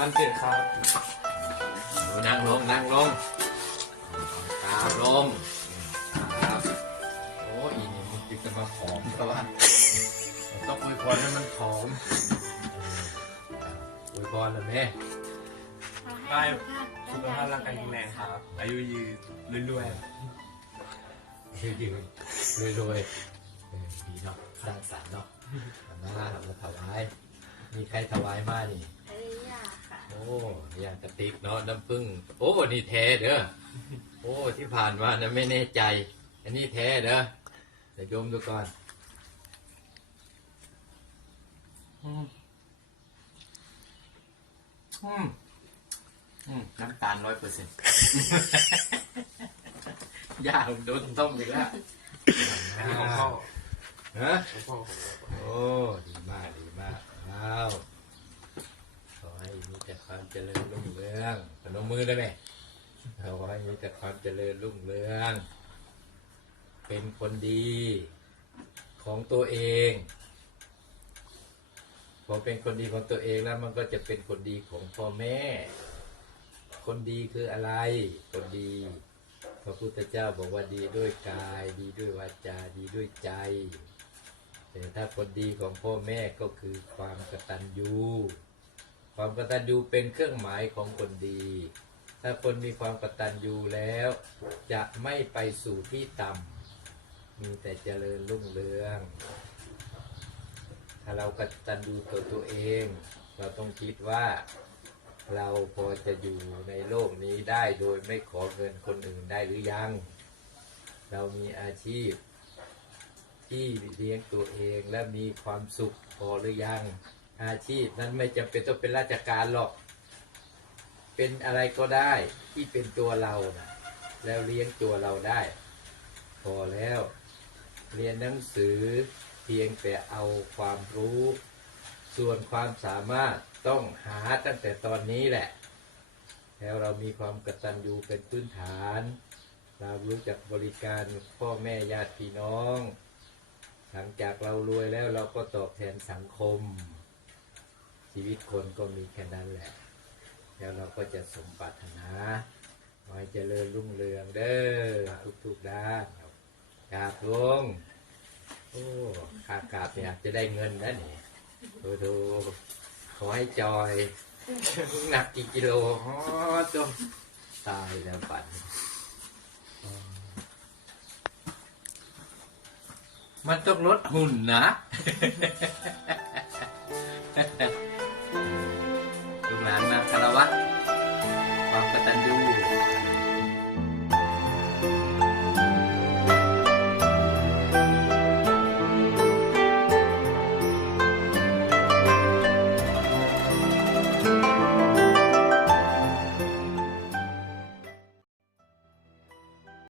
วันเกิดครับนั่งลงนั่งลงกราบลงครับโอ้ยนี่มันจะมาผอมแต่ว่าต้องอวยพรให้มันผอมอวยพรนะแม่ไปสุขภาพร่างกายแข็งแรงครับ อายุยืนรวยยืนรวยรวยๆเออดีเนาะสร้างสรรค์เนาะมามาถวาย มีใครถวายมานี่ภรรยาค่ะ โอ้ยางกระติกเนาะน้ำผึ้งโอ้นี่แท้เด้อโอ้ที่ผ่านมานะไม่แน่ใจ อันนี้แท้เด้อเดี๋ยวโยมดูก่อนอืมอืมอืมน้ำตาลร้อยเปอร์เซ็นต์ย่าผมโดนต้มอีกแล้วๆอันนี้ของพ่อฮะ ของพ่อของเรา โอ้ ดีมาก ดีมากว้าวขอให้ มีแต่ความเจริญรุ่งเรืองพนมมือได้ไหมขอให้มีแต่ความเจริญรุ่งเรือง เป็นคนดีของตัวเองพอเป็นคนดีของตัวเองแล้วมันก็จะเป็นคนดีของพ่อแม่ คนดีคืออะไร คนดีพระพุทธเจ้าบอกว่าดีด้วยกาย ดีด้วยวาจาดีด้วยใจแต่ถ้าคนดีของพ่อแม่ก็คือความกตัญญู ความกตัญญูเป็นเครื่องหมายของคนดี ถ้าคนมีความกตัญญูแล้ว จะไม่ไปสู่ที่ต่ำมีแต่เจริญรุ่งเรือง ถ้าเรากตัญญูตัวตัวเอง เราต้องคิดว่าเราพอจะอยู่ในโลกนี้ได้โดยไม่ขอเงินคนอื่นได้หรือยัง เรามีอาชีพที่เลี้ยงตัวเองและมีความสุขพอหรือยัง อาชีพนั้นไม่จำเป็นต้องเป็นราชการหรอก เป็นอะไรก็ได้ที่เป็นตัวเรานะแล้วเลี้ยงตัวเราได้ พอแล้ว เรียนหนังสือเพียงแต่เอาความรู้ ส่วนความสามารถต้องหาตั้งแต่ตอนนี้แหละ แล้วเรามีความกตัญญูเป็นพื้นฐาน เรารู้จักบริการพ่อแม่ญาติพี่น้อง หลังจากเรารวยแล้วเราก็ตอบแทนสังคม ชีวิตคนก็มีแค่นั้นแหละ แล้วเราก็จะสมปรารถนาขอให้เจริญรุ่งเรืองเด้อทุกๆด้านกราบลงโอ้ขากราบเนี่ยจะได้เงินนะนี่ดูดูขอให้จอยหนักกี่กิโลอ๋อจมตายแล้วฝันมันต้องลดหุ่นนะ ng kalawa, pagkatandulo.